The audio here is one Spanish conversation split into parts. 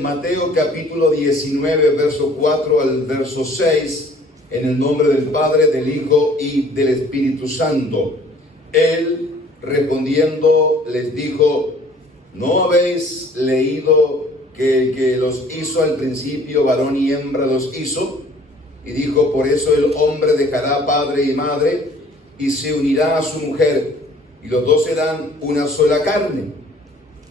Mateo capítulo 19, verso 4 al verso 6, en el nombre del Padre, del Hijo y del Espíritu Santo. Él respondiendo les dijo: ¿no habéis leído que el que los hizo al principio, varón y hembra los hizo? Y dijo: por eso el hombre dejará padre y madre y se unirá a su mujer, y los dos serán una sola carne.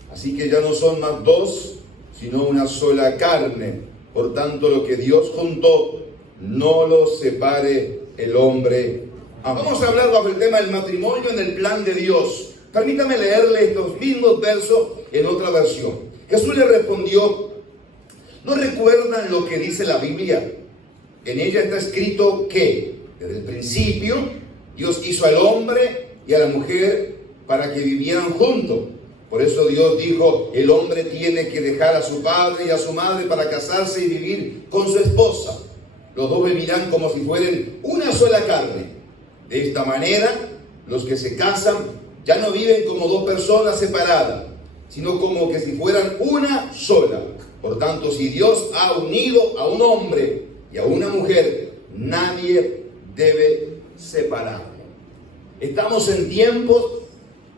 Así que ya no son más dos, sino una sola carne. Por tanto, lo que Dios juntó, no lo separe el hombre. Amén. Vamos a hablar bajo el tema del matrimonio en el plan de Dios. Permítame leerle estos mismos versos en otra versión. Jesús le respondió: ¿no recuerdan lo que dice la Biblia? En ella está escrito que desde el principio Dios hizo al hombre y a la mujer para que vivieran juntos. Por eso Dios dijo: el hombre tiene que dejar a su padre y a su madre para casarse y vivir con su esposa. Los dos vivirán como si fueran una sola carne. De esta manera, los que se casan ya no viven como dos personas separadas, sino como que si fueran una sola. Por tanto, si Dios ha unido a un hombre y a una mujer, nadie debe separarlo. Estamos en tiempos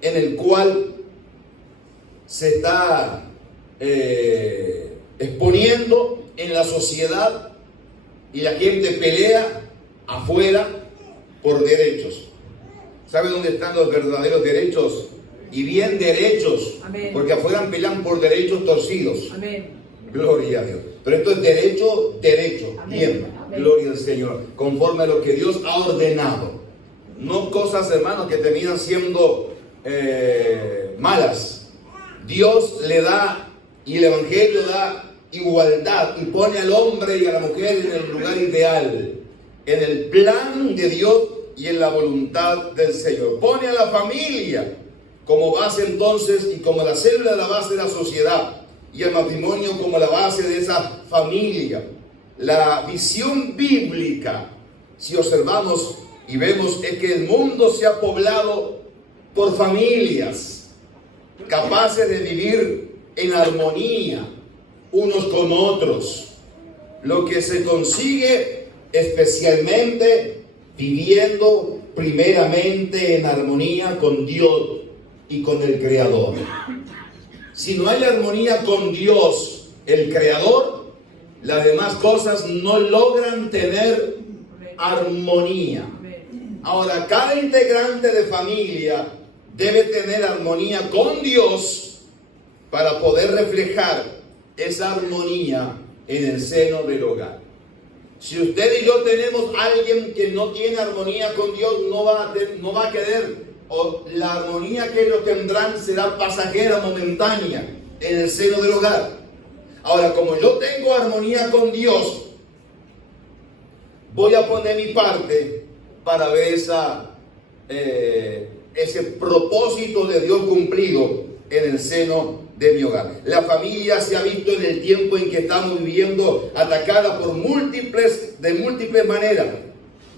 en el cual se está exponiendo en la sociedad y la gente pelea afuera por derechos. ¿Sabe dónde están los verdaderos derechos? Y bien derechos. Amén. Porque afuera pelean por derechos torcidos. Amén. Gloria a Dios. Pero esto es derecho. Amén. Bien. Amén. Gloria al Señor. Conforme a lo que Dios ha ordenado. No cosas, hermanos, que terminan siendo malas. Dios le da, y el Evangelio da igualdad y pone al hombre y a la mujer en el lugar ideal, en el plan de Dios y en la voluntad del Señor. Pone a la familia como base entonces y como la célula de la base de la sociedad, y el matrimonio como la base de esa familia. La visión bíblica, si observamos y vemos, es que el mundo se ha poblado por familias capaces de vivir en armonía unos con otros, lo que se consigue especialmente viviendo primeramente en armonía con Dios y con el Creador. Si no hay armonía con Dios, el Creador, las demás cosas no logran tener armonía. Ahora, cada integrante de familia debe tener armonía con Dios para poder reflejar esa armonía en el seno del hogar. Si usted y yo tenemos a alguien que no tiene armonía con Dios, no va a querer, o la armonía que ellos tendrán será pasajera, momentánea, en el seno del hogar. Ahora, como yo tengo armonía con Dios, voy a poner mi parte para ver ese propósito de Dios cumplido en el seno de mi hogar. La familia se ha visto en el tiempo en que estamos viviendo atacada por de múltiples maneras,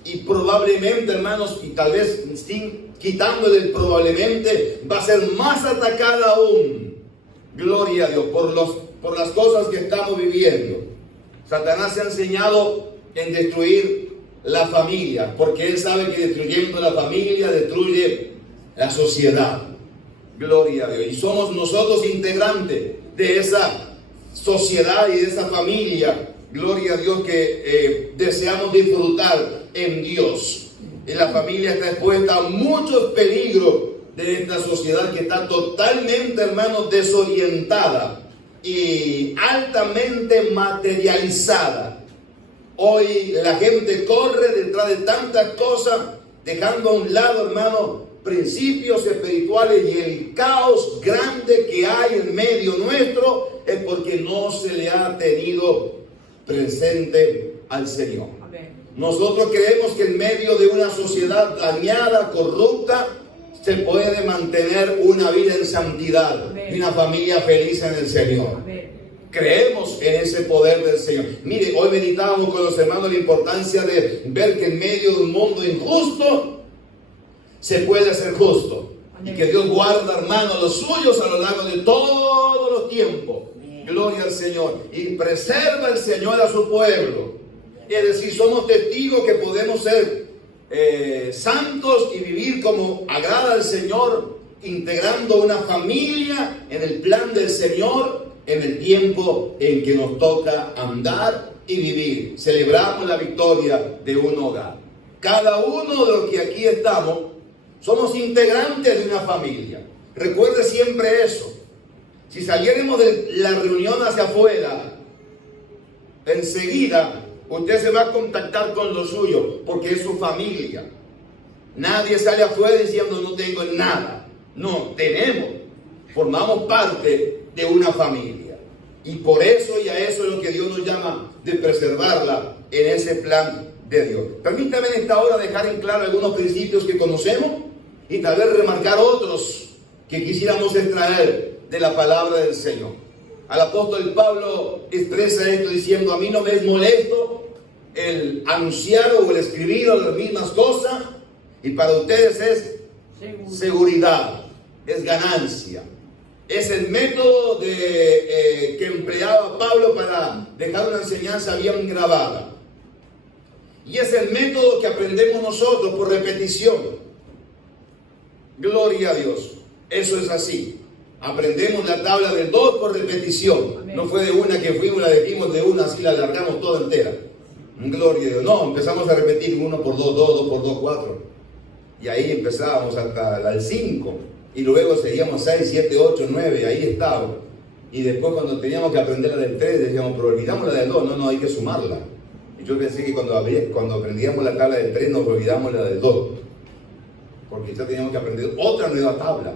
y probablemente, hermanos, y tal vez quitándole el probablemente, va a ser más atacada aún, gloria a Dios, por las cosas que estamos viviendo. Satanás se ha enseñado en destruir la familia, porque él sabe que destruyendo la familia destruye la sociedad. Gloria a Dios. Y somos nosotros integrantes de esa sociedad y de esa familia. Gloria a Dios, que deseamos disfrutar en Dios. Y la familia está expuesta a muchos peligros de esta sociedad que está totalmente, hermanos, desorientada y altamente materializada. Hoy la gente corre detrás de tantas cosas, dejando a un lado, hermano, principios espirituales, y el caos grande que hay en medio nuestro es porque no se le ha tenido presente al Señor. Amén. Nosotros creemos que en medio de una sociedad dañada, corrupta, se puede mantener una vida en santidad. Amén. Y una familia feliz en el Señor. Amén. Creemos en ese poder del Señor. Mire, hoy meditábamos con los hermanos la importancia de ver que en medio de un mundo injusto se puede ser justo. Amén. Y que Dios guarda, hermanos, los suyos a lo largo de todos los tiempos. Gloria al Señor. Y preserva el Señor a su pueblo. Es decir, somos testigos que podemos ser santos y vivir como agrada al Señor, integrando una familia en el plan del Señor en el tiempo en que nos toca andar y vivir. Celebramos la victoria de un hogar. Cada uno de los que aquí estamos somos integrantes de una familia. Recuerde siempre eso. Si saliéramos de la reunión hacia afuera, enseguida usted se va a contactar con lo suyo, porque es su familia. Nadie sale afuera diciendo no tengo nada. No, tenemos. Formamos parte de una familia. Y por eso y a eso es lo que Dios nos llama de preservarla en ese plan de Dios. Permítame en esta hora dejar en claro algunos principios que conocemos y tal vez remarcar otros que quisiéramos extraer de la palabra del Señor. Al apóstol Pablo expresa esto diciendo: a mí no me es molesto el anunciar o el escribir las mismas cosas, y para ustedes es seguridad, es ganancia. Es el método que empleaba Pablo para dejar una enseñanza bien grabada. Y es el método que aprendemos nosotros por repetición. Gloria a Dios. Eso es así. Aprendemos la tabla del 2 por repetición. Amén. No fue de una que fuimos, la dijimos de una, así la alargamos toda entera. Gloria a Dios. No, empezamos a repetir 1 por 2, 2 por 2, 4. Y ahí empezábamos hasta el 5. Y luego seguíamos 6, 7, 8, 9. Ahí estaba. Y después cuando teníamos que aprender la del 3, decíamos, pero olvidamos la del 2. No, hay que sumarla. Y yo pensé que cuando aprendíamos la tabla del 3 nos olvidamos la del 2. Porque ya teníamos que aprender otra nueva tabla.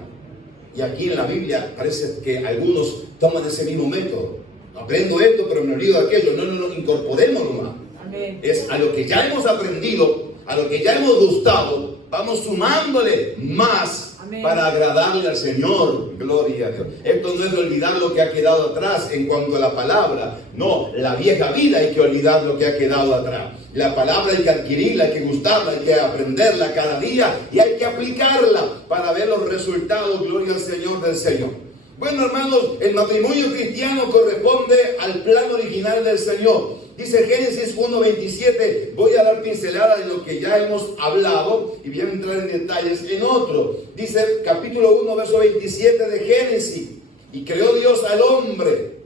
Y aquí en la Biblia parece que algunos toman ese mismo método. Aprendo esto, pero me olvido de aquello. No, incorporemos nomás. Amén. Es a lo que ya hemos aprendido, a lo que ya hemos gustado, vamos sumándole más. Amén. Para agradarle al Señor. Gloria a Dios. Esto no es olvidar lo que ha quedado atrás en cuanto a la palabra. No, la vieja vida hay que olvidar lo que ha quedado atrás. La palabra hay que adquirirla, hay que gustarla, hay que aprenderla cada día y hay que aplicarla para ver los resultados. Gloria al Señor del Señor. Bueno, hermanos, el matrimonio cristiano corresponde al plan original del Señor. Dice Génesis 1:27, voy a dar pincelada de lo que ya hemos hablado y voy a entrar en detalles en otro. Dice capítulo 1, verso 27 de Génesis: y creó Dios al hombre,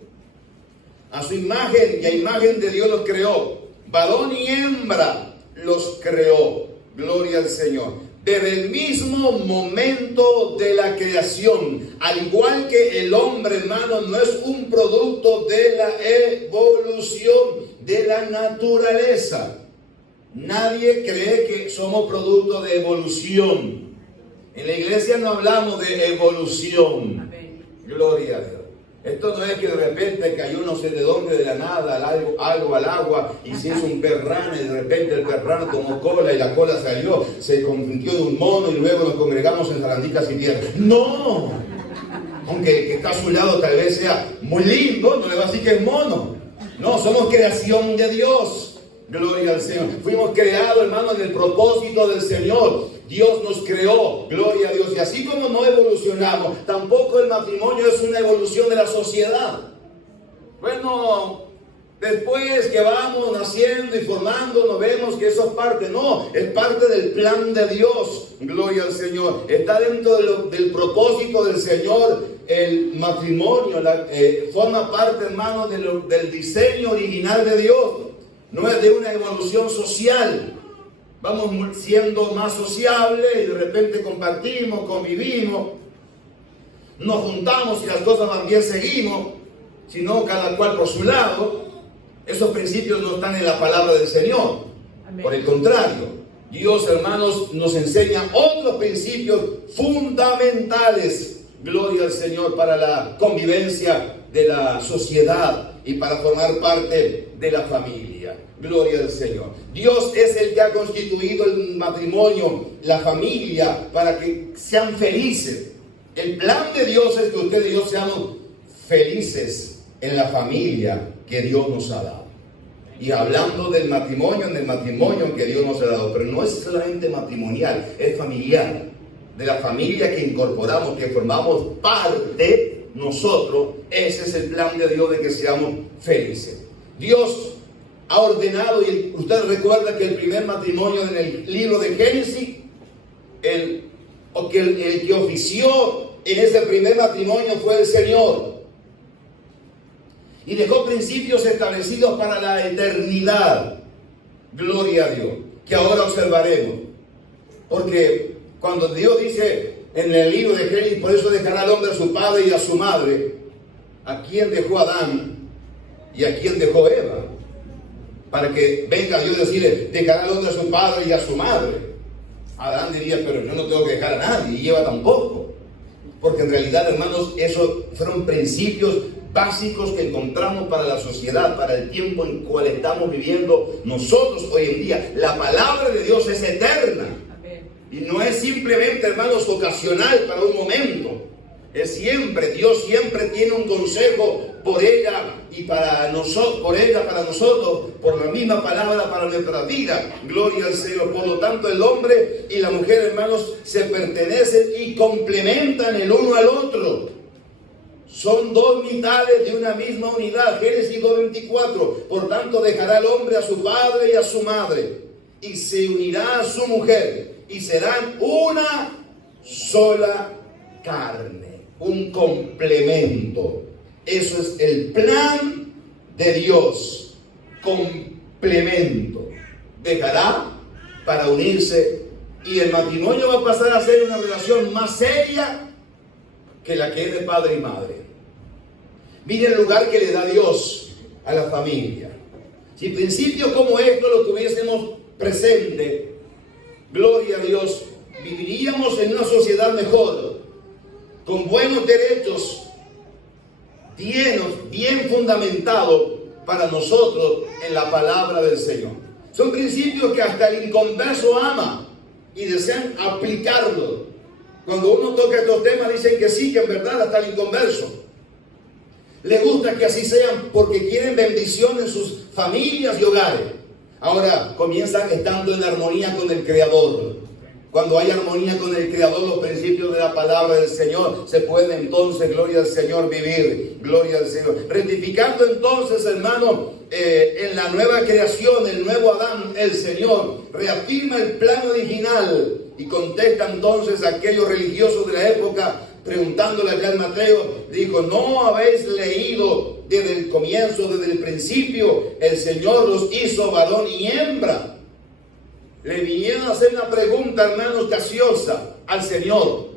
a su imagen y a imagen de Dios los creó, varón y hembra los creó. Gloria al Señor. Desde el mismo momento de la creación, al igual que el hombre, hermano, no es un producto de la evolución de la naturaleza. Nadie cree que somos producto de evolución. En la iglesia no hablamos de evolución. Amén. Gloria a Dios. Esto no es que de repente cayó no sé de dónde, de la nada, algo al agua y se hizo un perrano y de repente el perrano tomó cola y la cola salió, se convirtió en un mono y luego nos congregamos en Sarandicas y tierra. ¡No! Aunque el que está a su lado tal vez sea muy lindo, no le va a decir que es mono. No, somos creación de Dios. Gloria al Señor. Fuimos creados, hermanos, en el propósito del Señor. Dios nos creó, gloria a Dios. Y así como no evolucionamos, tampoco el matrimonio es una evolución de la sociedad. Bueno, después que vamos naciendo y formándonos, vemos que eso es parte. No, es parte del plan de Dios. Gloria al Señor. Está dentro del propósito del Señor. El matrimonio forma parte, hermano, del diseño original de Dios. No es de una evolución social. Vamos siendo más sociables y de repente compartimos, convivimos, nos juntamos y las cosas van bien, seguimos, sino cada cual por su lado. Esos principios no están en la palabra del Señor. Amén. Por el contrario, Dios, hermanos, nos enseña otros principios fundamentales, gloria al Señor, para la convivencia de la sociedad y para formar parte de la familia. Gloria al Señor. Dios es el que ha constituido el matrimonio, la familia, para que sean felices. El plan de Dios es que usted y yo seamos felices en la familia que Dios nos ha dado. Y hablando del matrimonio, en el matrimonio que Dios nos ha dado, pero no es solamente matrimonial, es familiar. De la familia que incorporamos, que formamos parte, nosotros. Ese es el plan de Dios, de que seamos felices. Dios ha ordenado, y usted recuerda que el primer matrimonio en el libro de Génesis, el que ofició en ese primer matrimonio fue el Señor. Y dejó principios establecidos para la eternidad. Gloria a Dios. Que ahora observaremos. Porque cuando Dios dice en el libro de Génesis, por eso dejará al hombre a su padre y a su madre, ¿a quién dejó Adán y a quién dejó Eva? Para que venga Dios a decirle, dejará al hombre a su padre y a su madre. Adán diría, pero yo no tengo que dejar a nadie, y Eva tampoco. Porque en realidad, hermanos, esos fueron principios básicos que encontramos para la sociedad, para el tiempo en el cual estamos viviendo nosotros hoy en día. La palabra de Dios es eterna. Y no es simplemente, hermanos, ocasional para un momento. Es siempre, Dios siempre tiene un consejo por ella y para nosotros, por la misma palabra para nuestra vida. Gloria al Señor. Por lo tanto, el hombre y la mujer, hermanos, se pertenecen y complementan el uno al otro. Son dos mitades de una misma unidad. Génesis 2:24. Por tanto, dejará el hombre a su padre y a su madre, y se unirá a su mujer, y serán una sola carne, un complemento. Eso es el plan de Dios. Complemento. Dejará para unirse, y el matrimonio va a pasar a ser una relación más seria que la que es de padre y madre. Mire el lugar que le da Dios a la familia. Si principios como esto lo tuviésemos presente, gloria a Dios, viviríamos en una sociedad mejor, con buenos derechos, bien fundamentados para nosotros en la palabra del Señor. Son principios que hasta el inconverso ama y desean aplicarlos. Cuando uno toca estos temas, dicen que sí, que en verdad hasta el inconverso le gusta que así sean, porque quieren bendición en sus familias y hogares. Ahora comienzan estando en armonía con el Creador. Cuando hay armonía con el Creador, los principios de la palabra del Señor, se puede entonces, gloria al Señor, vivir. Gloria al Señor. Rectificando entonces, hermano, en la nueva creación, el nuevo Adán, el Señor reafirma el plan original y contesta entonces a aquellos religiosos de la época, preguntándole allá al Mateo, dijo, ¿no habéis leído desde el comienzo, desde el principio, el Señor los hizo varón y hembra? Le vinieron a hacer una pregunta, hermanos, capciosa al Señor,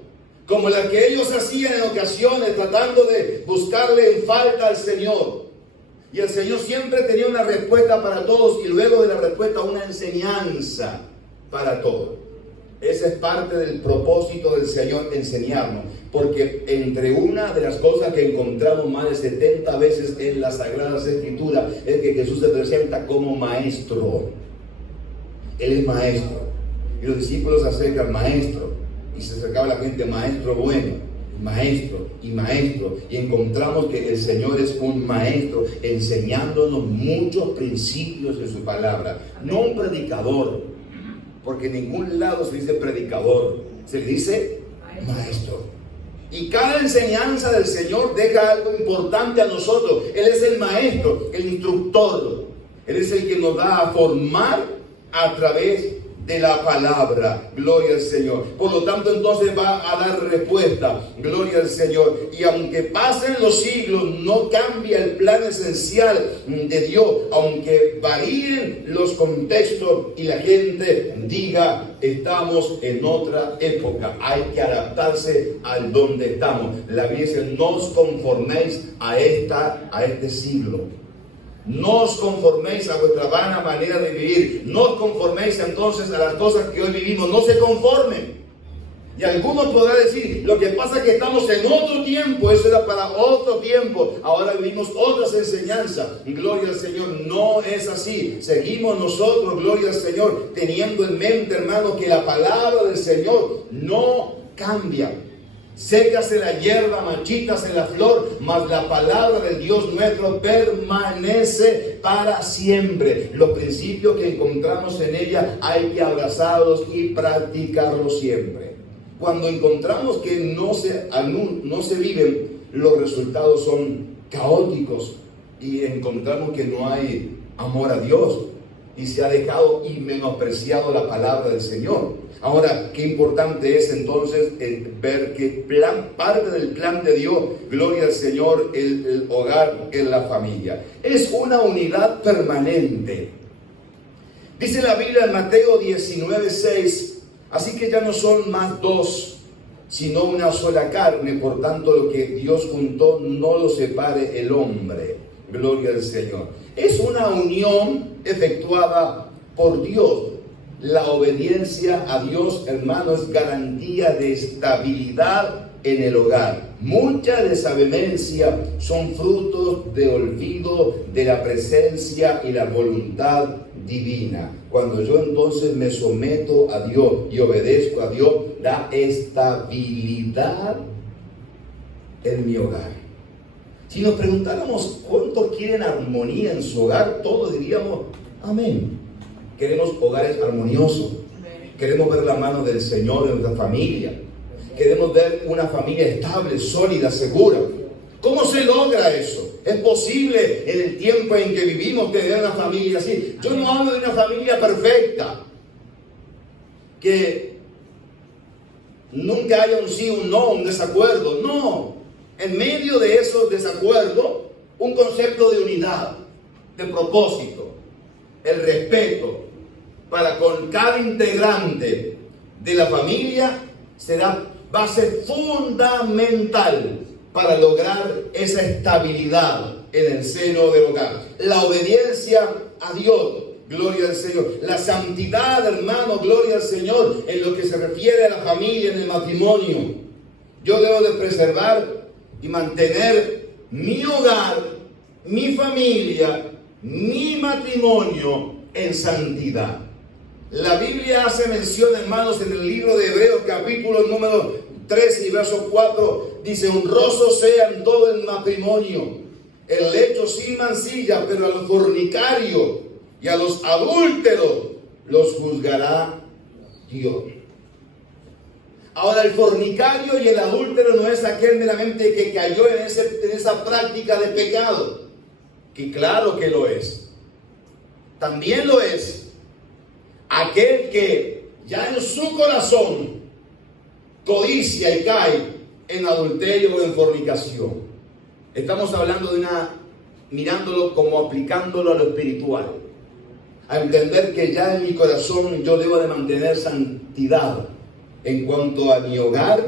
como la que ellos hacían en ocasiones, tratando de buscarle en falta al Señor. Y el Señor siempre tenía una respuesta para todos, y luego de la respuesta una enseñanza para todos. Esa es parte del propósito del Señor, enseñarnos. Porque entre una de las cosas que encontramos más de 70 veces en las Sagradas Escrituras es que Jesús se presenta como maestro. Él es maestro. Y los discípulos se acercan, maestro. Y se acercaba la gente, maestro bueno, maestro y maestro. Y encontramos que el Señor es un maestro, enseñándonos muchos principios de su palabra. No un predicador, porque en ningún lado se dice predicador, se le dice maestro. Y cada enseñanza del Señor deja algo importante a nosotros. Él es el maestro, el instructor. Él es el que nos da a formar a través de la palabra. Gloria al Señor. Por lo tanto, entonces va a dar respuesta. Gloria al Señor. Y aunque pasen los siglos, no cambia el plan esencial de Dios. Aunque varíen los contextos y la gente diga, estamos en otra época. Hay que adaptarse al donde estamos. La Biblia dice, no os conforméis a este siglo. No os conforméis a vuestra vana manera de vivir. No os conforméis entonces a las cosas que hoy vivimos. No se conformen. Y algunos podrán decir, lo que pasa es que estamos en otro tiempo. Eso era para otro tiempo. Ahora vivimos otras enseñanzas. Gloria al Señor. No es así. Seguimos nosotros, gloria al Señor, teniendo en mente, hermano, que la palabra del Señor no cambia. Sécase la hierba, marchítase la flor, mas la palabra del Dios nuestro permanece para siempre. Los principios que encontramos en ella hay que abrazarlos y practicarlos siempre. Cuando encontramos que no se viven los resultados son caóticos y encontramos que no hay amor a Dios y se ha dejado y menospreciado la palabra del Señor. Ahora, qué importante es entonces ver que parte del plan de Dios, gloria al Señor, el hogar en la familia. Es una unidad permanente. Dice la Biblia en Mateo 19:6, así que ya no son más dos, sino una sola carne, por tanto lo que Dios juntó no lo separe el hombre. Gloria al Señor. Es una unión efectuada por Dios. La obediencia a Dios, hermano, es garantía de estabilidad en el hogar. Mucha desavenencia son frutos de olvido de la presencia y la voluntad divina. Cuando yo entonces me someto a Dios y obedezco a Dios, da estabilidad en mi hogar. Si nos preguntáramos cuántos quieren armonía en su hogar, todos diríamos amén. Queremos hogares armoniosos. Queremos ver la mano del Señor en nuestra familia. Queremos ver una familia estable, sólida, segura. ¿Cómo se logra eso? ¿Es posible en el tiempo en que vivimos tener una familia así? Yo no hablo de una familia perfecta, que nunca haya un sí, un no, un desacuerdo. No, en medio de esos desacuerdos, un concepto de unidad, de propósito, el respeto para con cada integrante de la familia será base fundamental para lograr esa estabilidad en el seno del hogar. La obediencia a Dios, gloria al Señor. La santidad, hermano, gloria al Señor, en lo que se refiere a la familia, en el matrimonio. Yo debo de preservar y mantener mi hogar, mi familia, mi matrimonio en santidad. La Biblia hace mención, hermanos, en el libro de Hebreos, capítulo número 3 y verso 4, dice: honroso sea en todo el matrimonio el lecho sin mancilla, pero a los fornicarios y a los adúlteros los juzgará Dios. Ahora, el fornicario y el adúltero no es aquel meramente que cayó en esa práctica de pecado, que claro que lo es. También lo es aquel que ya en su corazón codicia y cae en adulterio o en fornicación. Estamos hablando de mirándolo como aplicándolo a lo espiritual. A entender que ya en mi corazón yo debo de mantener santidad en cuanto a mi hogar,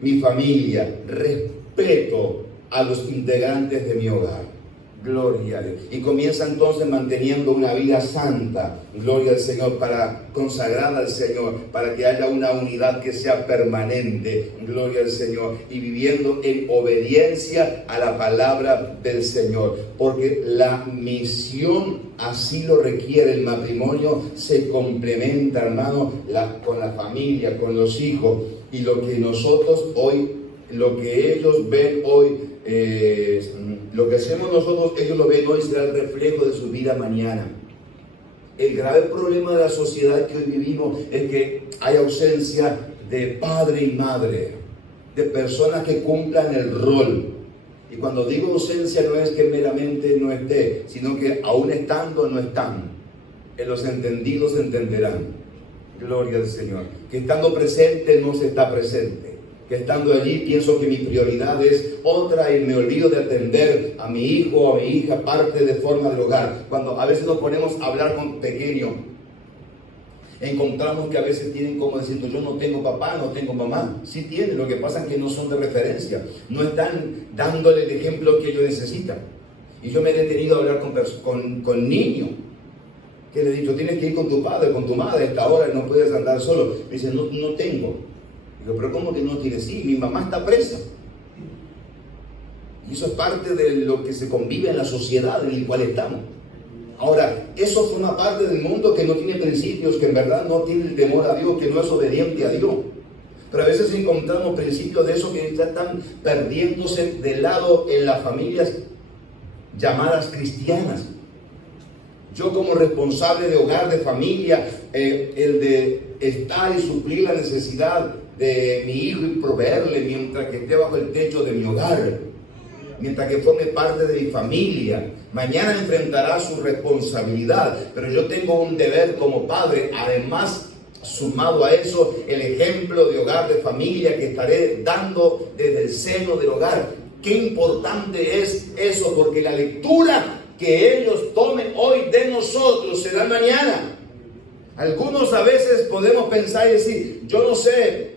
mi familia, respeto a los integrantes de mi hogar. Gloria a Dios. Y comienza entonces manteniendo una vida santa, gloria al Señor, para consagrar al Señor, para que haya una unidad que sea permanente, gloria al Señor, y viviendo en obediencia a la palabra del Señor, porque la misión así lo requiere. El matrimonio se complementa, hermano, con la familia, con los hijos, y lo que nosotros hoy, lo que ellos ven hoy, lo que hacemos nosotros, ellos lo ven hoy, será el reflejo de su vida mañana. El grave problema de la sociedad que hoy vivimos es que hay ausencia de padre y madre, de personas que cumplan el rol. Y cuando digo ausencia, no es que meramente no esté, sino que aún estando no están. En los entendidos entenderán. Gloria al Señor. Que estando presente no se está presente. Que estando allí pienso que mi prioridad es otra y me olvido de atender a mi hijo o a mi hija, parte de forma del hogar. Cuando a veces nos ponemos a hablar con pequeños, encontramos que a veces tienen como diciendo: yo no tengo papá, no tengo mamá. Sí tienen, lo que pasa es que no son de referencia, no están dándole el ejemplo que ellos necesitan. Y yo me he detenido a hablar con niños que le he dicho: tienes que ir con tu padre, con tu madre a esta hora, no puedes andar solo. Me dicen: no tengo. Digo: pero ¿cómo que no tienes? Sí, mi mamá está presa. Y eso es parte de lo que se convive en la sociedad en la cual estamos. Ahora, eso forma parte del mundo que no tiene principios, que en verdad no tiene el temor a Dios, que no es obediente a Dios. Pero a veces encontramos principios de eso que ya están perdiéndose de lado en las familias llamadas cristianas. Yo, como responsable de hogar, de familia, el de estar y suplir la necesidad de mi hijo y proveerle mientras que esté bajo el techo de mi hogar. mientras que forme parte de mi familia. Mañana enfrentará su responsabilidad, pero yo tengo un deber como padre. Además, sumado a eso, el ejemplo de hogar, de familia que estaré dando desde el seno del hogar. Qué importante es eso, porque la lectura que ellos tomen hoy de nosotros será mañana. Algunos a veces podemos pensar y decir, yo no sé,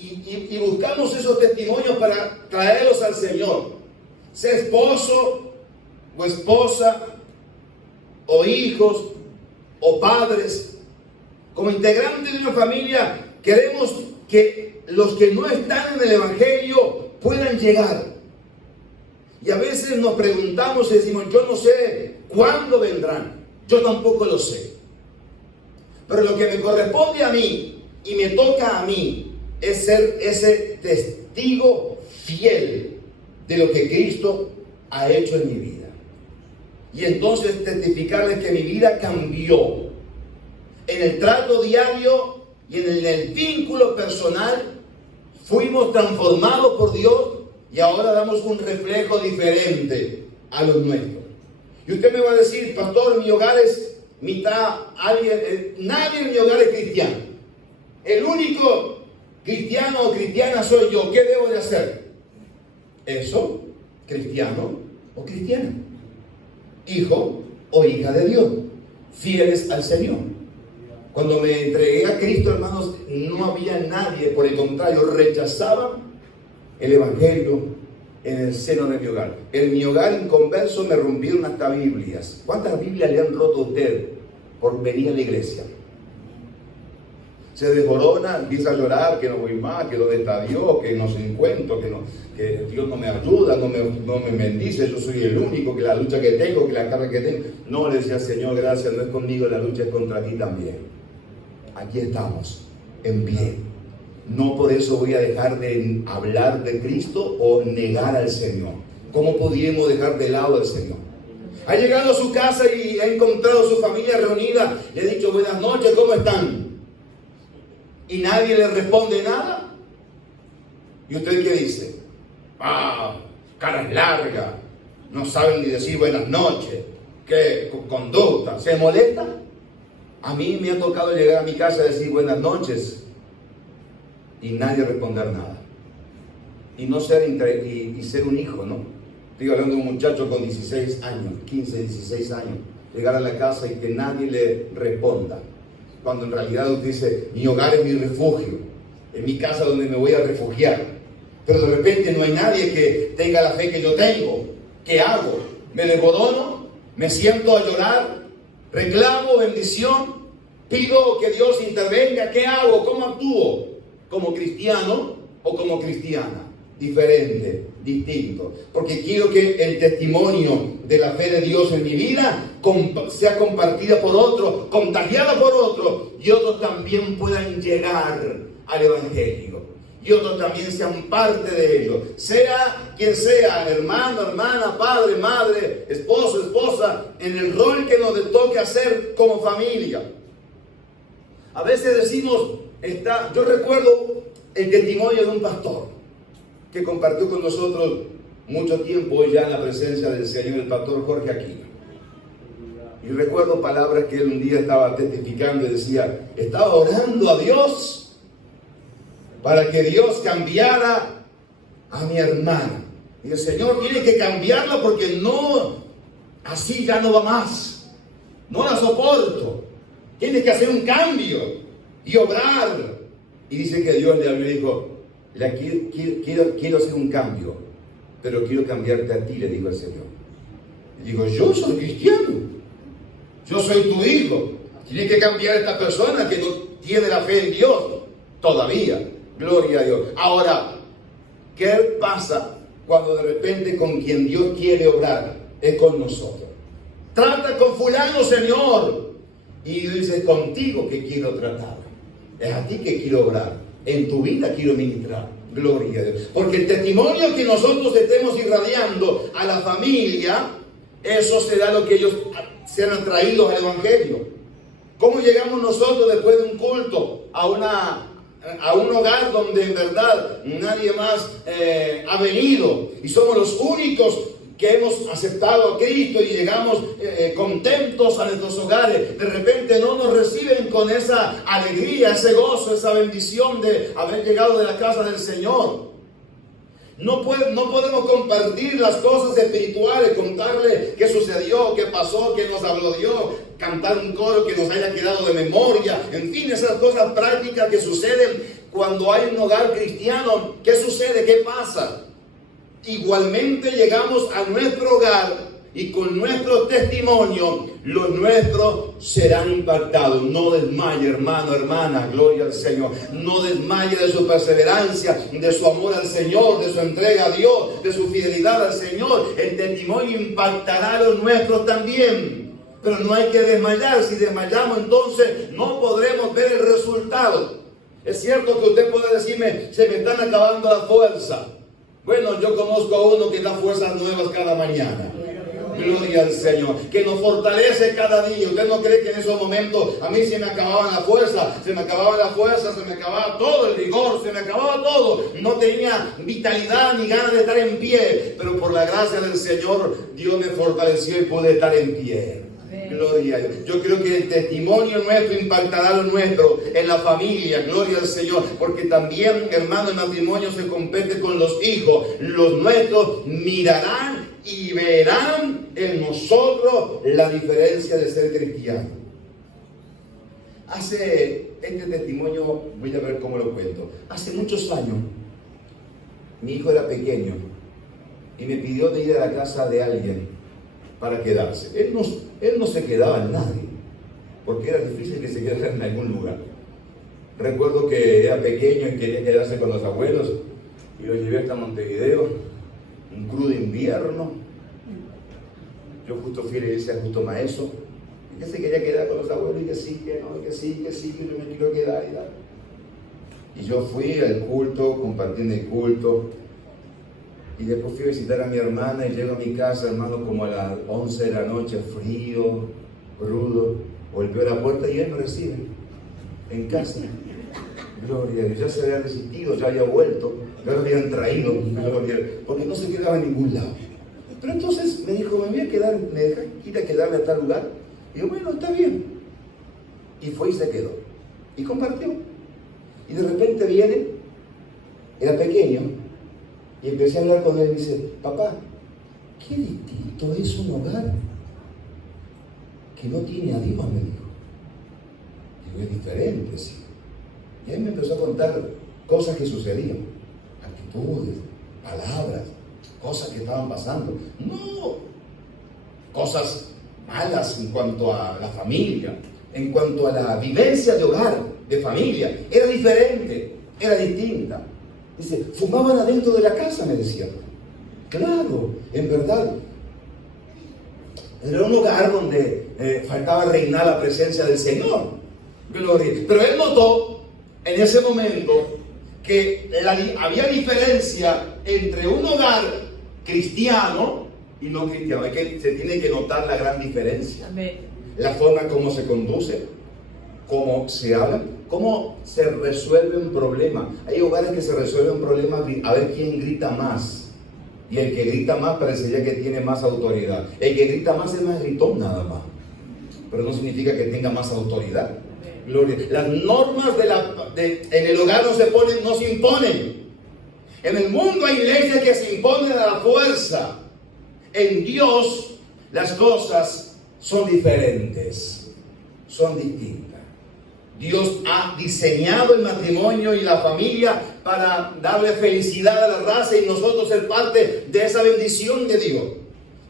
y buscamos esos testimonios para traerlos al Señor. Sea esposo o esposa, o hijos, o padres, como integrantes de una familia, queremos que los que no están en el Evangelio puedan llegar. Y a veces nos preguntamos y decimos, yo no sé cuándo vendrán, yo tampoco lo sé. Pero lo que me corresponde a mí y me toca a mí es ser ese testigo fiel de lo que Cristo ha hecho en mi vida. Y entonces testificarles que mi vida cambió en el trato diario y en el vínculo personal. Fuimos transformados por Dios y ahora damos un reflejo diferente a los nuestros. Y usted me va a decir, pastor, mi hogar es mitad, nadie en mi hogar es cristiano. El único cristiano o cristiana soy yo. ¿Qué debo de hacer? Eso, cristiano o cristiana, hijo o hija de Dios, fieles al Señor. Cuando me entregué a Cristo, hermanos, no había nadie, por el contrario, rechazaban el Evangelio en el seno de mi hogar. En mi hogar inconverso me rompieron hasta Biblias. ¿Cuántas Biblias le han roto a usted por venir a la iglesia? Se desborona, empieza a llorar, que no voy más, que lo de esta Dios, que no se encuentro, que Dios no me ayuda, no me bendice, yo soy el único, que la lucha que tengo, que la carga que tengo. No, le decía, Señor, gracias, no es conmigo, la lucha es contra ti también. Aquí estamos, en pie. No por eso voy a dejar de hablar de Cristo o negar al Señor. ¿Cómo podríamos dejar de lado al Señor? Ha llegado a su casa y ha encontrado a su familia reunida. Le ha dicho, buenas noches, ¿cómo están? Y nadie le responde nada. ¿Y usted qué dice? Caras largas, no saben ni decir buenas noches. ¿Qué conducta? ¿Se molesta? A mí me ha tocado llegar a mi casa y decir buenas noches y nadie responder nada. Y no ser y ser un hijo, ¿no? Estoy hablando de un muchacho con 16 años, 15, 16 años, llegar a la casa y que nadie le responda. Cuando en realidad usted dice, mi hogar es mi refugio, es mi casa donde me voy a refugiar. Pero de repente no hay nadie que tenga la fe que yo tengo. ¿Qué hago? ¿Me desborono? ¿Me siento a llorar? ¿Reclamo bendición? ¿Pido que Dios intervenga? ¿Qué hago? ¿Cómo actúo? ¿Como cristiano o como cristiana? Diferente, distinto. Porque quiero que el testimonio de la fe de Dios en mi vida sea compartida por otros, contagiada por otros, y otros también puedan llegar al Evangelio. Y otros también sean parte de ello. Sea quien sea, hermano, hermana, padre, madre, esposo, esposa, en el rol que nos toque hacer como familia. A veces decimos, yo recuerdo el testimonio de un pastor que compartió con nosotros mucho tiempo hoy ya en la presencia del Señor, el pastor Jorge Aquino. Y recuerdo palabras que él un día estaba testificando y decía, estaba orando a Dios para que Dios cambiara a mi hermana. Y el Señor tiene que cambiarla porque no, así ya no va más. No la soporto. Tienes que hacer un cambio y obrar. Y dice que Dios le habló y dijo, quiero hacer un cambio, pero quiero cambiarte a ti, le dijo el Señor. Y digo, yo soy cristiano, yo soy tu hijo. Tienes que cambiar a esta persona que no tiene la fe en Dios todavía. Gloria a Dios. Ahora, ¿qué pasa cuando de repente con quien Dios quiere obrar es con nosotros? Trata con fulano, Señor. Y dice, contigo que quiero tratar. Es a ti que quiero obrar. En tu vida quiero ministrar. Gloria a Dios. Porque el testimonio que nosotros estemos irradiando a la familia, eso será lo que ellos sean atraídos al Evangelio. ¿Cómo llegamos nosotros después de un culto a a un hogar donde en verdad nadie más ha venido y somos los únicos que hemos aceptado a Cristo y llegamos contentos a nuestros hogares, de repente no nos reciben con esa alegría, ese gozo, esa bendición de haber llegado de la casa del Señor. No podemos compartir las cosas espirituales, contarle qué sucedió, qué pasó, qué nos habló Dios, cantar un coro que nos haya quedado de memoria, en fin, esas cosas prácticas que suceden cuando hay un hogar cristiano. ¿Qué sucede? ¿Qué pasa? Igualmente llegamos a nuestro hogar y con nuestro testimonio los nuestros serán impactados. No desmaye, hermano, hermana, gloria al Señor. No desmaye de su perseverancia, de su amor al Señor, de su entrega a Dios, de su fidelidad al Señor. El testimonio impactará a los nuestros también. Pero no hay que desmayar. Si desmayamos, entonces no podremos ver el resultado. Es cierto que usted puede decirme, se me están acabando las fuerzas. Bueno, yo conozco a uno que da fuerzas nuevas cada mañana. Gloria al Señor, que nos fortalece cada día. Usted no cree que en esos momentos a mí se me acababan las fuerzas, se me acababa todo el vigor, se me acababa todo. No tenía vitalidad ni ganas de estar en pie, pero por la gracia del Señor, Dios me fortaleció y pude estar en pie. Gloria a Dios. Yo creo que el testimonio nuestro impactará lo nuestro en la familia. Gloria al Señor. Porque también, hermano, el matrimonio se compete con los hijos. Los nuestros mirarán y verán en nosotros la diferencia de ser cristiano. Hace este testimonio, voy a ver cómo lo cuento. Hace muchos años, mi hijo era pequeño y me pidió de ir a la casa de alguien para quedarse. Él no se quedaba en nadie, porque era difícil que se quedara en algún lugar. Recuerdo que era pequeño y quería quedarse con los abuelos y lo llevé hasta Montevideo, un crudo invierno. Yo justo fui a la iglesia justo maestro, y que se quería quedar con los abuelos y que sí, que no, que sí, que yo me quiero quedar y tal. Y yo fui al culto, compartiendo el culto. Y después fui a visitar a mi hermana y llego a mi casa, hermano, como a las 11 de la noche, frío, crudo. Golpeó la puerta y él me recibe en casa. Gloria a Dios, ya se había resistido, ya había vuelto, ya lo habían traído, porque no se quedaba en ningún lado. Pero entonces me dijo, me dejas ir a quedarme a tal lugar. Y yo, bueno, está bien. Y fue y se quedó. Y compartió. Y de repente viene, era pequeño, y empecé a hablar con él y dice, papá, qué distinto es un hogar que no tiene a Dios, me dijo. Digo, es diferente, sí. Y él me empezó a contar cosas que sucedían, actitudes, palabras, cosas que estaban pasando. No cosas malas en cuanto a la familia, en cuanto a la vivencia de hogar, de familia. Era diferente, era distinta. Dice, fumaban adentro de la casa, me decía. Claro, en verdad. Era un hogar donde faltaba reinar la presencia del Señor. Gloria. Pero él notó en ese momento que había diferencia entre un hogar cristiano y no cristiano. Es que se tiene que notar la gran diferencia. Amén. La forma como se conduce, cómo se habla, cómo se resuelve un problema. Hay hogares que se resuelven problemas a ver quién grita más. Y el que grita más parecería que tiene más autoridad. El que grita más es más gritón nada más. Pero no significa que tenga más autoridad. Gloria. Las normas en el hogar no se imponen. En el mundo hay leyes que se imponen a la fuerza. En Dios las cosas son diferentes, son distintas. Dios ha diseñado el matrimonio y la familia para darle felicidad a la raza y nosotros ser parte de esa bendición de Dios.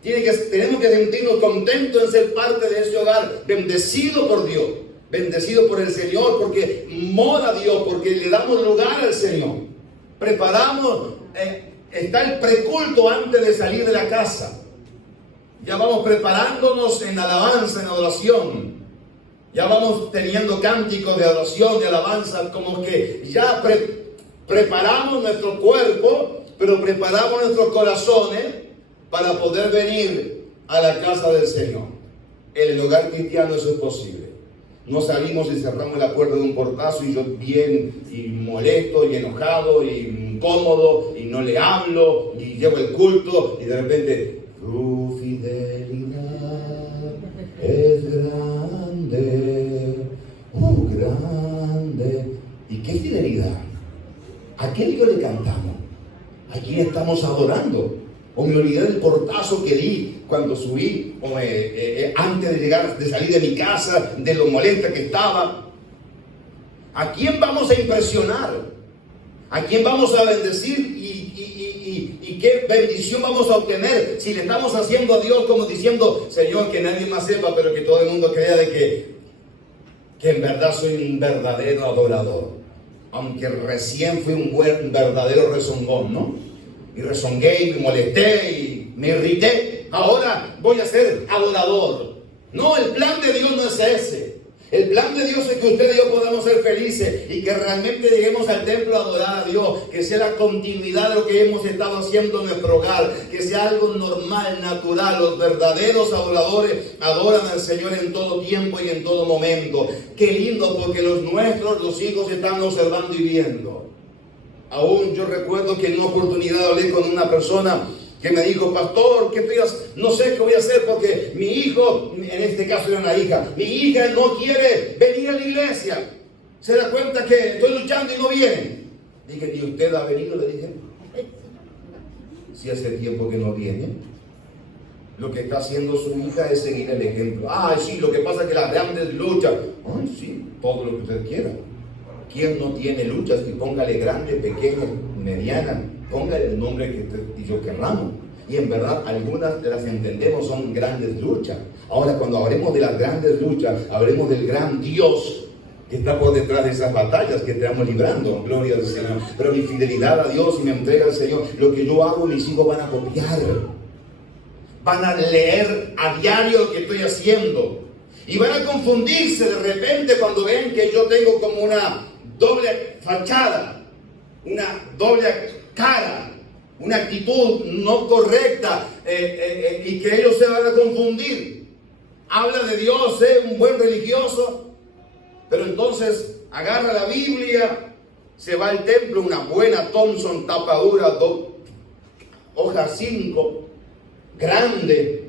Tenemos que sentirnos contentos en ser parte de ese hogar, bendecido por Dios, bendecido por el Señor, porque mora Dios, porque le damos lugar al Señor. Preparamos, está el preculto antes de salir de la casa. Ya vamos preparándonos en alabanza, en adoración. Ya vamos teniendo cánticos de adoración, de alabanza, como que ya preparamos nuestro cuerpo, pero preparamos nuestros corazones para poder venir a la casa del Señor. En el hogar cristiano eso es posible. No salimos y cerramos la puerta de un portazo y yo bien y molesto y enojado y incómodo y no le hablo y llevo el culto y de repente tu fidelidad es grande, grande. ¿Y qué fidelidad? ¿A qué Dios le cantamos? ¿A quién estamos adorando? O me olvidé del portazo que di cuando subí, o antes de llegar, de salir de mi casa, de lo molesta que estaba. ¿A quién vamos a impresionar? ¿A quién vamos a bendecir? ¿Y qué bendición vamos a obtener si le estamos haciendo a Dios como diciendo, Señor, que nadie más sepa, pero que todo el mundo crea de que en verdad soy un verdadero adorador? Aunque recién fui un verdadero rezongón, ¿no? Y rezongué y me molesté y me irrité. Ahora voy a ser adorador. No, el plan de Dios no es ese. El plan de Dios es que usted y yo podamos ser felices y que realmente lleguemos al templo a adorar a Dios, que sea la continuidad de lo que hemos estado haciendo en nuestro hogar, que sea algo normal, natural. Los verdaderos adoradores adoran al Señor en todo tiempo y en todo momento. Qué lindo, porque los nuestros, los hijos, están observando y viendo. Aún yo recuerdo que en una oportunidad hablé con una persona que me dijo, pastor, ¿qué estoy haciendo? No sé qué voy a hacer porque mi hijo, en este caso era una hija, mi hija no quiere venir a la iglesia. Se da cuenta que estoy luchando y no viene. Dije, ¿y usted ha venido? Le dije, si hace tiempo que no viene. Lo que está haciendo su hija es seguir el ejemplo. Ay, sí, lo que pasa es que las grandes luchas. Ay, sí, todo lo que usted quiera. ¿Quién no tiene luchas? Y póngale grande, pequeña, mediana, póngale el nombre que usted y yo querramos. Y en verdad, algunas las entendemos, son grandes luchas. Ahora, cuando hablemos de las grandes luchas, hablemos del gran Dios que está por detrás de esas batallas que estamos librando. Gloria al Señor. Pero mi fidelidad a Dios y mi entrega al Señor, lo que yo hago, mis hijos van a copiar. Van a leer a diario lo que estoy haciendo. Y van a confundirse de repente cuando ven que yo tengo como una doble fachada, una doble cara, una actitud no correcta, y que ellos se van a confundir. Habla de Dios, un buen religioso, pero entonces agarra la Biblia, se va al templo, una buena Thompson, tapadura, hoja 5, grande,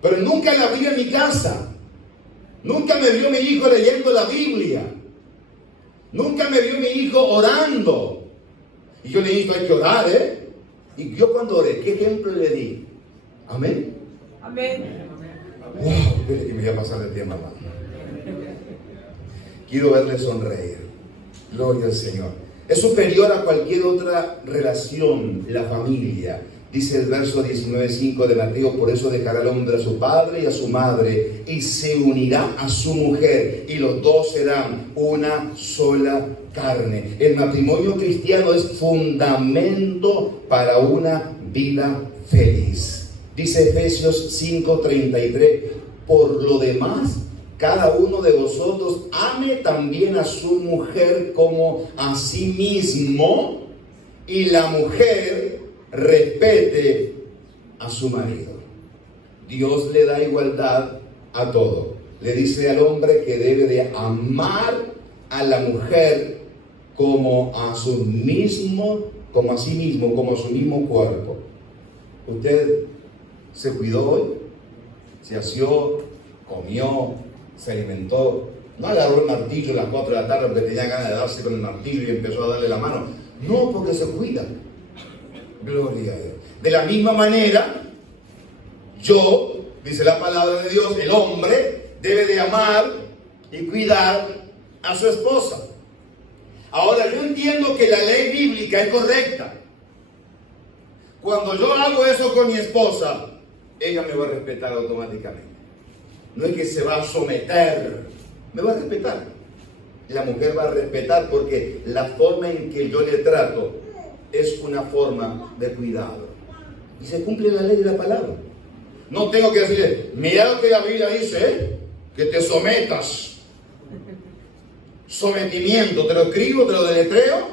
pero nunca la vi en mi casa. Nunca me vio mi hijo leyendo la Biblia. Nunca me vio mi hijo orando. Y yo le dije, hay que orar, ¿eh? Y yo cuando oré, ¿qué ejemplo le di? ¿Amén? Amén. Wow, espere que me voy a pasar el tiempo, hermano. Quiero verle sonreír. Gloria al Señor. Es superior a cualquier otra relación, la familia. Dice el verso 19:5 de Mateo, por eso dejará el hombre a su padre y a su madre y se unirá a su mujer y los dos serán una sola carne. El matrimonio cristiano es fundamento para una vida feliz. Dice Efesios 5:33, por lo demás, cada uno de vosotros ame también a su mujer como a sí mismo y la mujer respete a su marido. Dios le da igualdad a todo. Le dice al hombre que debe de amar a la mujer como a sí mismo, como a su mismo cuerpo. Usted se cuidó hoy, se aseó, comió, se alimentó. No agarró el martillo a las 4 de la tarde porque tenía ganas de darse con el martillo y empezó a darle la mano. No, porque se cuida. Gloria a Dios. De la misma manera, yo, dice la palabra de Dios, el hombre debe de amar y cuidar a su esposa. Ahora, yo entiendo que la ley bíblica es correcta. Cuando yo hago eso con mi esposa, ella me va a respetar automáticamente. No es que se va a someter, me va a respetar. La mujer va a respetar porque la forma en que yo le trato es una forma de cuidado. Y se cumple la ley de la palabra. No tengo que decirle, mira lo que la Biblia dice, que te sometas. Sometimiento, te lo escribo, te lo deletreo,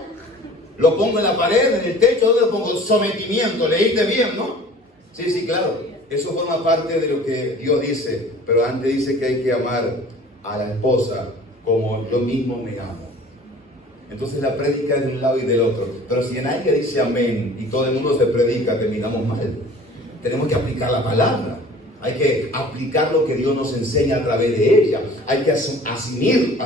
lo pongo en la pared, en el techo, ¿dónde lo pongo? Sometimiento, leíste bien, ¿no? Sí, sí, claro. Eso forma parte de lo que Dios dice, pero antes dice que hay que amar a la esposa como yo mismo me amo. Entonces la prédica es de un lado y del otro. Pero si nadie dice amén y todo el mundo se predica, terminamos mal. Tenemos que aplicar la palabra. Hay que aplicar lo que Dios nos enseña a través de ella. Hay que asumirla,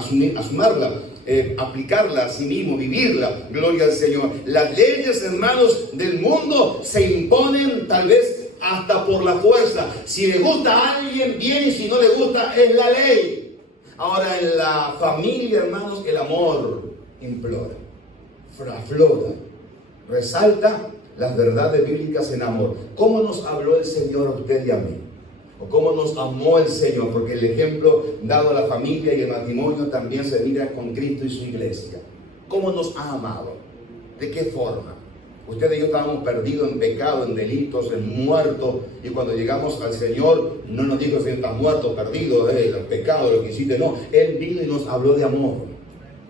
aplicarla a sí mismo, vivirla. Gloria al Señor. Las leyes, hermanos, del mundo se imponen tal vez hasta por la fuerza. Si le gusta a alguien, bien, y si no le gusta, es la ley. Ahora, en la familia, hermanos, el amor implora, aflora, resalta las verdades bíblicas en amor. ¿Cómo nos habló el Señor a usted y a mí? ¿O cómo nos amó el Señor? Porque el ejemplo dado a la familia y el matrimonio también se mira con Cristo y su iglesia. ¿Cómo nos ha amado? ¿De qué forma? Usted y yo estábamos perdidos en pecado, en delitos, en muertos, y cuando llegamos al Señor, no nos dijo: si estás muerto, perdido, el pecado, lo que hiciste. No, Él vino y nos habló de amor,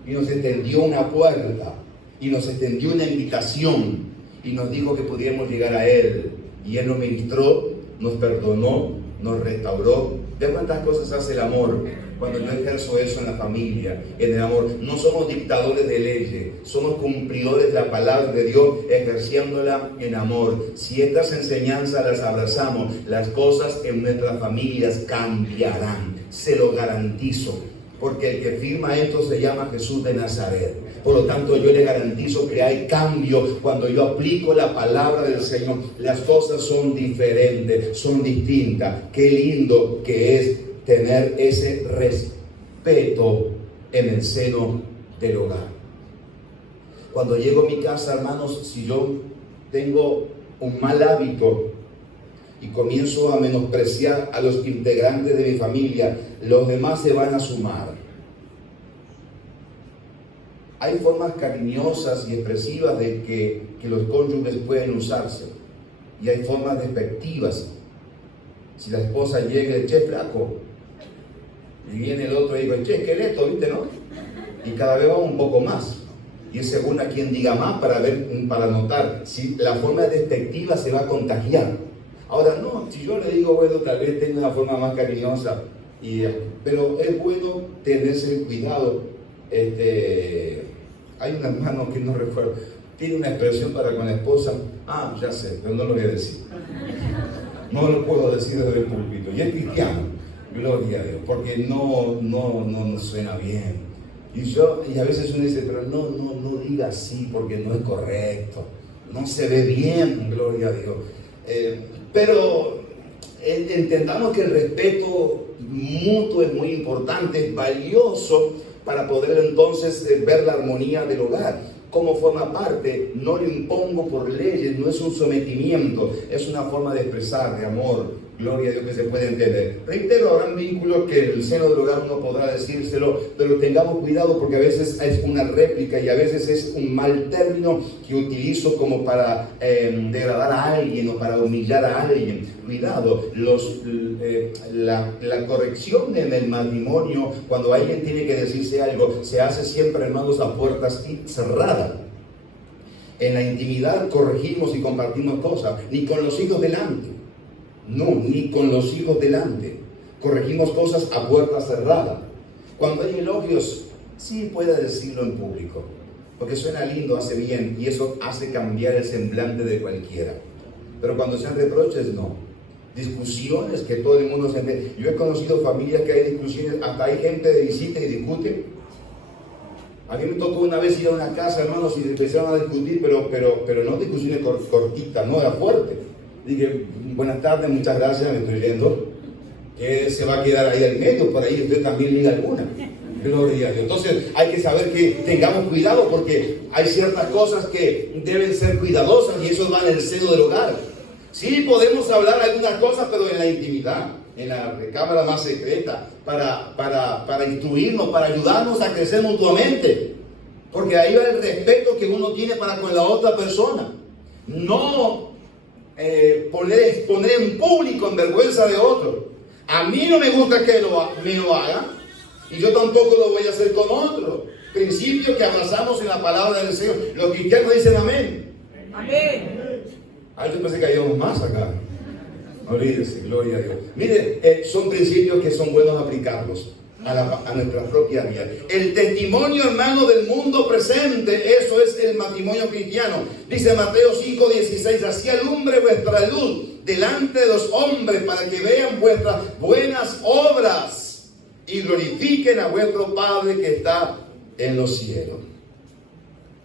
y nos extendió una puerta, y nos extendió una invitación, y nos dijo que pudiéramos llegar a Él, y Él nos ministró, nos perdonó, nos restauró. ¿De cuántas cosas hace el amor? Cuando yo ejerzo eso en la familia, en el amor. No somos dictadores de leyes, somos cumplidores de la palabra de Dios, ejerciéndola en amor. Si estas enseñanzas las abrazamos, las cosas en nuestras familias cambiarán, se lo garantizo. Porque el que firma esto se llama Jesús de Nazaret. Por lo tanto, yo le garantizo que hay cambio cuando yo aplico la palabra del Señor. Las cosas son diferentes, son distintas. Qué lindo que es tener ese respeto en el seno del hogar. Cuando llego a mi casa, hermanos, si yo tengo un mal hábito y comienzo a menospreciar a los integrantes de mi familia, los demás se van a sumar. Hay formas cariñosas y expresivas de que los cónyuges pueden usarse, y hay formas despectivas. Si la esposa llega y dice: che, flaco, y viene el otro y dice: che, esqueleto, ¿viste, no? Y cada vez va un poco más, y es según a quien diga más para notar si la forma despectiva se va a contagiar. Ahora, no, si yo le digo: bueno, tal vez tenga una forma más cariñosa, pero es bueno tenerse cuidado. Hay un hermano que no recuerdo, tiene una expresión para con la esposa: ya sé, pero no lo voy a decir. No lo puedo decir desde el púlpito. Y es cristiano, gloria a Dios, porque no suena bien. Y a veces uno dice: pero no diga así, porque no es correcto, no se ve bien, gloria a Dios. Pero entendamos que el respeto mutuo es muy importante, es valioso para poder entonces ver la armonía del hogar. Como forma parte, no lo impongo por leyes, no es un sometimiento, es una forma de expresar, de amor. Gloria a Dios, que se puede entender. Reitero, habrán vínculos que en el seno del hogar no podrá decírselo, pero tengamos cuidado, porque a veces es una réplica y a veces es un mal término que utilizo como para degradar a alguien o para humillar a alguien. Cuidado, la corrección en el matrimonio, cuando alguien tiene que decirse algo, se hace siempre, hermanos, a puertas cerradas. En la intimidad corregimos y compartimos cosas, ni con los hijos delante. No, ni con los hijos delante. Corregimos cosas a puerta cerrada. Cuando hay elogios, sí puede decirlo en público, porque suena lindo, hace bien, y eso hace cambiar el semblante de cualquiera. Pero cuando sean reproches, no. Discusiones que todo el mundo se entiende. Yo he conocido familias que hay discusiones, hasta hay gente de visita y discute. A mí me tocó una vez ir a una casa, hermanos, y empezaron a discutir, pero no discusiones cortitas, no, era fuerte. Dije: buenas tardes, muchas gracias, me estoy yendo. Que se va a quedar ahí al medio, por ahí usted también liga alguna. Gloria a Dios. Entonces hay que saber que tengamos cuidado, porque hay ciertas cosas que deben ser cuidadosas, y eso va en el seno del hogar. Sí, podemos hablar algunas cosas, pero en la intimidad, en la recámara más secreta, para instruirnos, para ayudarnos a crecer mutuamente. Porque ahí va el respeto que uno tiene para con la otra persona. No exponer en público en vergüenza de otro. A mí no me gusta que me lo hagan, y yo tampoco lo voy a hacer con otro. Principio que abrazamos en la palabra del Señor. Los cristianos dicen amén. Amén. Yo pensé que habíamos más acá. No olvídese, gloria a Dios. Miren, son principios que son buenos aplicarlos. a nuestra propia vida. El testimonio, hermano, del mundo presente, eso es el matrimonio cristiano. Dice Mateo 5:16, así alumbre vuestra luz delante de los hombres para que vean vuestras buenas obras y glorifiquen a vuestro Padre que está en los cielos.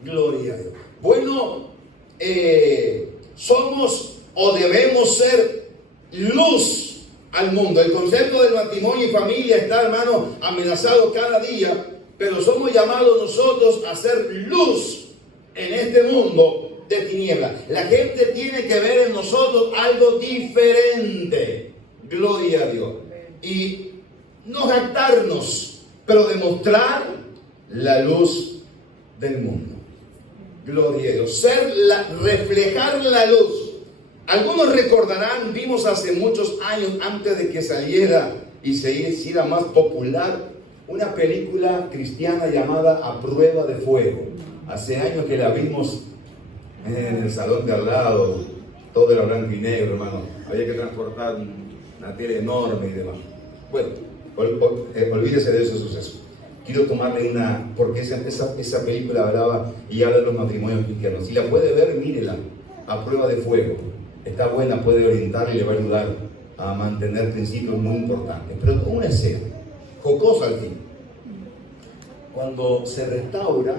Gloria a Dios. Bueno, somos o debemos ser luz al mundo. El concepto del matrimonio y familia está, hermano, amenazado cada día, pero somos llamados nosotros a ser luz en este mundo de tinieblas. La gente tiene que ver en nosotros algo diferente. Gloria a Dios. Y no jactarnos, pero demostrar la luz del mundo. Gloria a Dios. Reflejar la luz. Algunos recordarán, vimos hace muchos años, antes de que saliera y se hiciera más popular, una película cristiana llamada A Prueba de Fuego. Hace años que la vimos en el salón de al lado, todo era blanco y negro, hermano. Había que transportar una tele enorme y demás. Bueno, olvídese de ese suceso. Quiero tomarle porque esa película hablaba y habla de los matrimonios cristianos. Si la puede ver, mírela, A Prueba de Fuego. Está buena, puede orientar y le va a ayudar a mantener principios muy importantes. Pero con una escena jocosa al fin. Cuando se restaura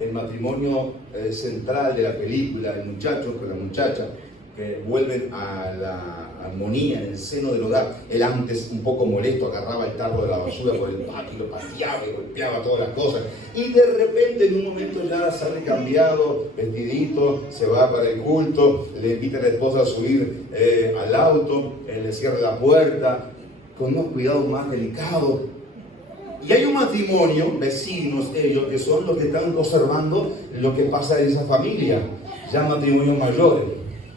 el matrimonio central de la película, el muchacho con la muchacha, que vuelven a la armonía en el seno del hogar. Él antes, un poco molesto, agarraba el tarro de la basura por el patio, lo pateaba y golpeaba todas las cosas. Y de repente, en un momento ya sale cambiado, vestidito, se va para el culto, le invita a la esposa a subir al auto, le cierra la puerta, con unos cuidados más delicados. Y hay un matrimonio, vecinos ellos, que son los que están observando lo que pasa en esa familia, ya matrimonios mayores.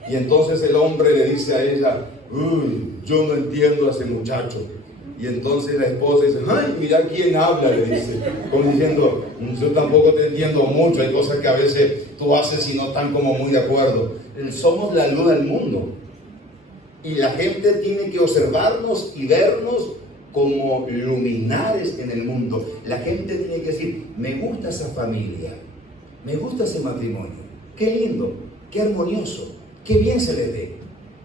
Y entonces el hombre le dice a ella, yo no entiendo a ese muchacho. Y entonces la esposa dice, ay, mira quién habla, le dice, como diciendo, yo tampoco te entiendo mucho, hay cosas que a veces tú haces y no están como muy de acuerdo. Somos la luz del mundo. Y la gente tiene que observarnos y vernos como luminares en el mundo. La gente tiene que decir, me gusta esa familia, me gusta ese matrimonio, qué lindo, qué armonioso. Qué bien se les ve,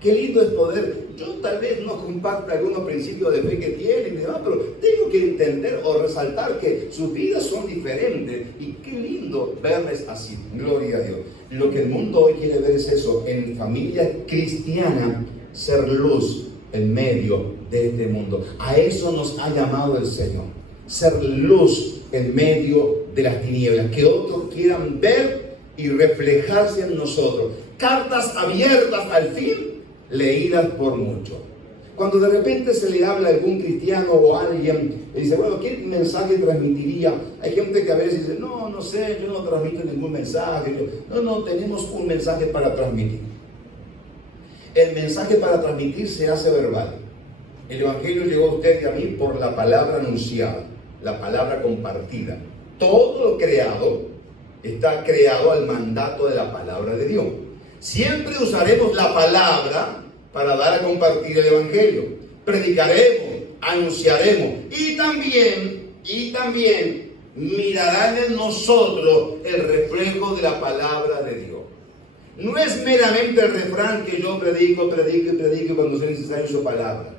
qué lindo es poder. Yo tal vez no comparta algunos principios de fe que tienen y demás, pero tengo que entender o resaltar que sus vidas son diferentes y qué lindo verles así. Gloria a Dios. Lo que el mundo hoy quiere ver es eso, en familia cristiana, ser luz en medio de este mundo. A eso nos ha llamado el Señor, ser luz en medio de las tinieblas, que otros quieran ver y reflejarse en nosotros. Cartas abiertas al fin, leídas por muchos. Cuando de repente se le habla a algún cristiano o a alguien, y dice, bueno, ¿qué mensaje transmitiría? Hay gente que a veces dice, no sé, yo no transmito ningún mensaje. No, tenemos un mensaje para transmitir. El mensaje para transmitir se hace verbal. El Evangelio llegó a usted y a mí por la palabra anunciada, la palabra compartida. Todo lo creado está creado al mandato de la palabra de Dios. Siempre usaremos la palabra para dar a compartir el Evangelio. Predicaremos, anunciaremos y también mirarán en nosotros el reflejo de la palabra de Dios. No es meramente el refrán que yo predico cuando sea necesario su palabra.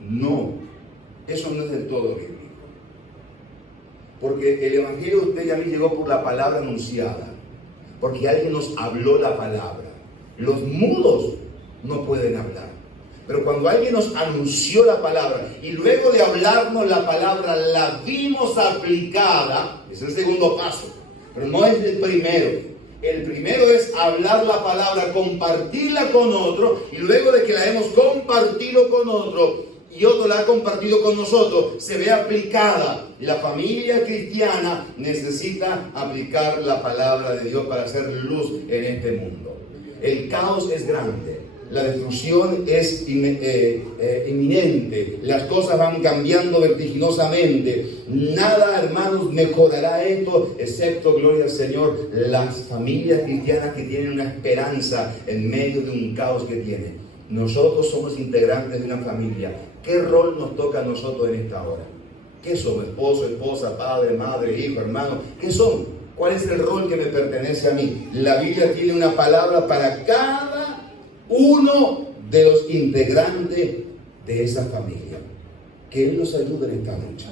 No, eso no es del todo bíblico. Porque el Evangelio de usted y a mí llegó por la palabra anunciada. Porque alguien nos habló la palabra. Los mudos no pueden hablar. Pero cuando alguien nos anunció la palabra y luego de hablarnos la palabra la vimos aplicada, es el segundo paso. Pero no es el primero. El primero es hablar la palabra, compartirla con otro, y luego de que la hemos compartido con otro y otro la ha compartido con nosotros, se ve aplicada. La familia cristiana necesita aplicar la palabra de Dios para hacer luz en este mundo. El caos es grande, la destrucción es inminente, las cosas van cambiando vertiginosamente. Nada, hermanos, mejorará esto, excepto, gloria al Señor, las familias cristianas que tienen una esperanza en medio de un caos que tienen. Nosotros somos integrantes de una familia. ¿Qué rol nos toca a nosotros en esta hora? ¿Qué son? Esposo, esposa, padre, madre, hijo, hermano. ¿Qué son? ¿Cuál es el rol que me pertenece a mí? La Biblia tiene una palabra para cada uno de los integrantes de esa familia. Que Él nos ayude en esta noche.